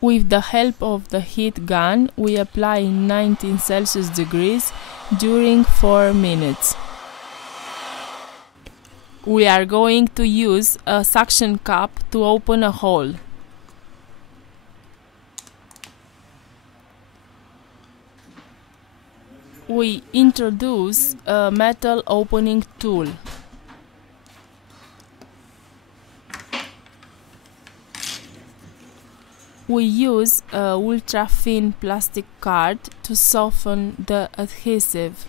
With the help of the heat gun, we apply 19 Celsius degrees during 4 minutes. We are going to use a suction cup to open a hole. We introduce a metal opening tool. We use a ultra-thin plastic card to soften the adhesive.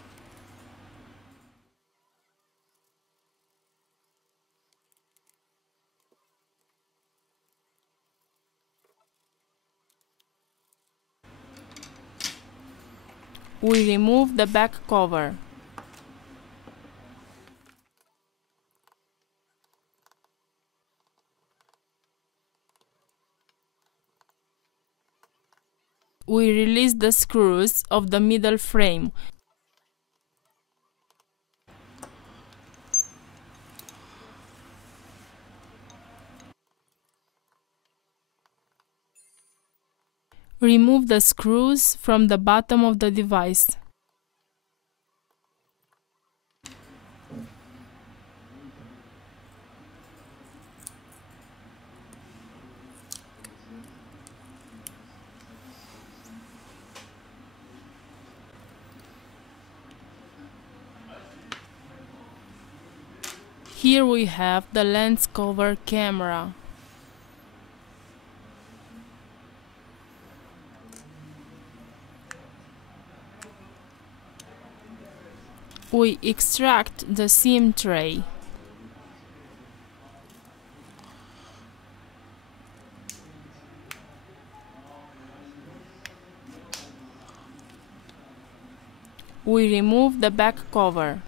We remove the back cover. We release the screws of the middle frame. Remove the screws from the bottom of the device. Here we have the lens cover camera. We extract the SIM tray. We remove the back cover.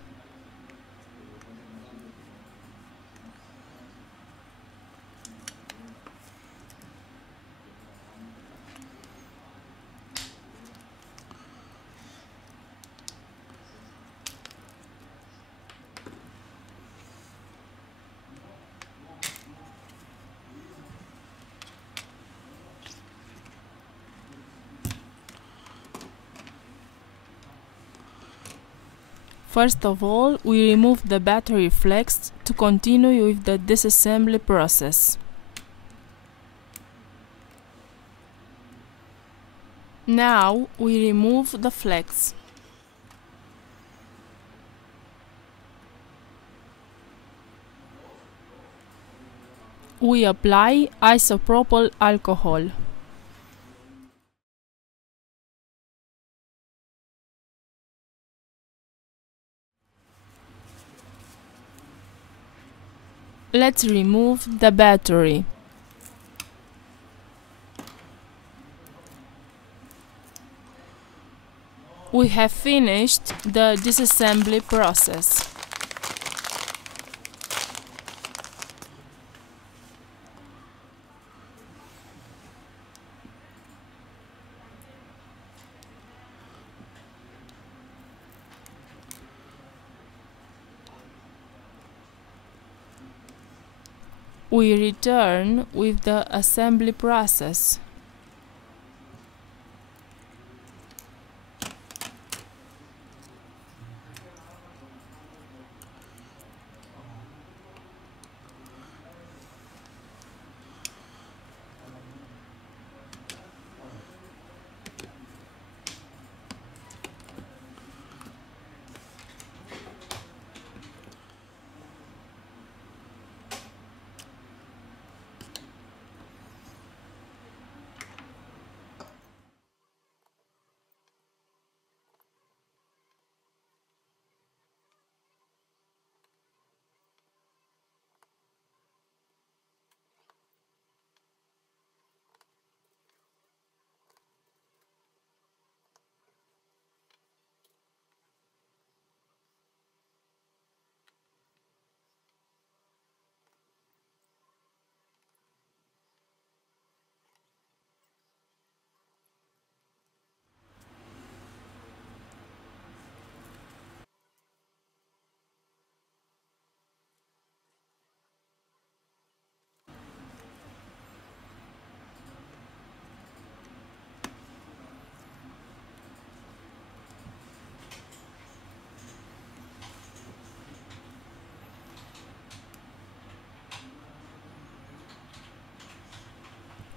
First of all, we remove the battery flex to continue with the disassembly process. Now we remove the flex. We apply isopropyl alcohol. Let's remove the battery. We have finished the disassembly process. We return with the assembly process.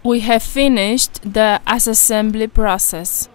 We have finished the assembly process.